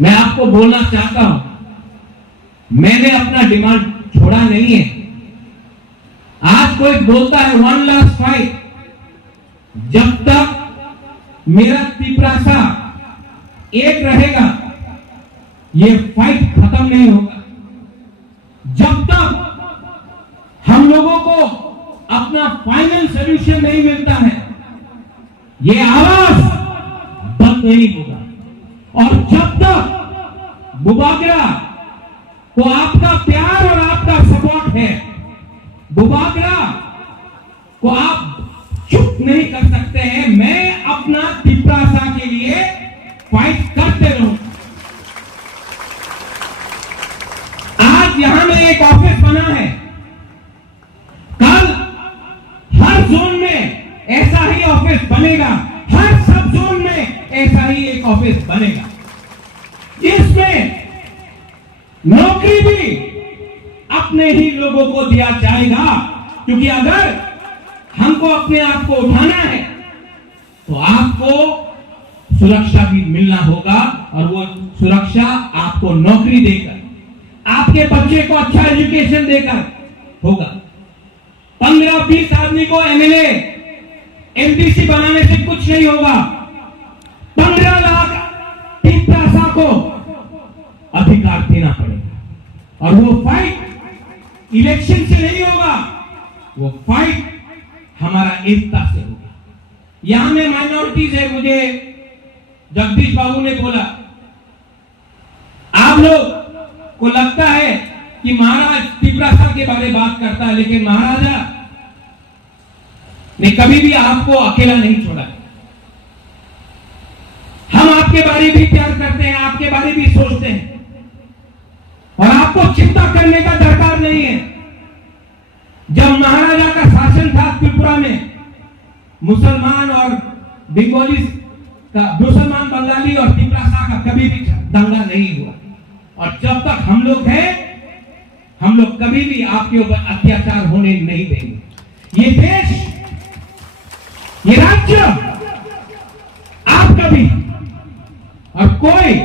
मैं आपको बोलना चाहता हूं, मैंने अपना डिमांड छोड़ा नहीं है। आज कोई बोलता है 1 लास्ट फाइट, जब तक मेरा तिपरासा एक रहेगा ये फाइट खत्म नहीं होगा। जब तक हम लोगों को अपना फाइनल सॉल्यूशन नहीं मिलता है, ये आवाज बंद नहीं होगा। और जब तक बुबागरा को आपका प्यार और आपका सपोर्ट है, बुबागरा को आप चुप नहीं कर सकते हैं। मैं अपना तिपरासा के लिए फाइट करते रहूं। आज यहां में एक ऑफिस बना है, कल हर जोन में ऐसा ही ऑफिस बनेगा, हर सब जोन में ऐसा ही एक ऑफिस बनेगा। इसमें नौकरी भी अपने ही लोगों को दिया जाएगा, क्योंकि अगर हमको अपने आप को उठाना है तो आपको सुरक्षा भी मिलना होगा, और वो सुरक्षा आपको नौकरी देकर, आपके बच्चे को अच्छा एजुकेशन देकर होगा। 15-20 आदमी को एमएलए एमडीसी बनाने से कुछ नहीं होगा। 15 लाख तिपरासा को अधिकार देना पड़ेगा, और वो फाइट इलेक्शन से नहीं होगा, वो फाइट हमारा एकता से होगा। यहां में माइनॉरिटीज है, मुझे जगदीश बाबू ने बोला, आप लोग को लगता है कि महाराज तिपरासा के बारे में बात करता है, लेकिन महाराजा ने कभी भी आपको अकेला नहीं छोड़ा। हम आपके बारे भी प्यार करते हैं, आपके बारे भी सोचते हैं, और आपको चिंता करने का दरकार नहीं है। जब महाराजा का शासन था त्रिपुरा में, मुसलमान और बंगाली का, मुसलमान बंगाली और तिपरासा का कभी भी दंगा नहीं हुआ। और जब तक हम लोग हैं, हम लोग कभी भी आपके ऊपर अत्याचार होने नहीं देंगे। ये देश, ये राज्य आपका भी, और कोई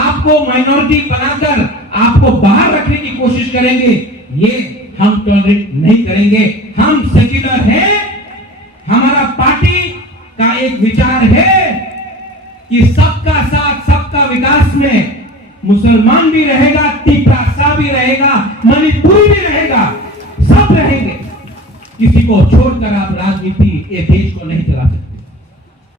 आपको माइनॉरिटी बनाकर आपको बाहर रखने की कोशिश करेंगे, ये हम टॉलरेट नहीं करेंगे। हम सेक्युलर हैं, हमारा पार्टी का एक विचार है कि सबका साथ सबका विकास में मुसलमान भी रहेगा, तिपरासा भी रहेगा, मणिपुरी भी रहेगा, सब रहेंगे। किसी को छोड़कर आप राजनीति ये देश को नहीं चला सकते।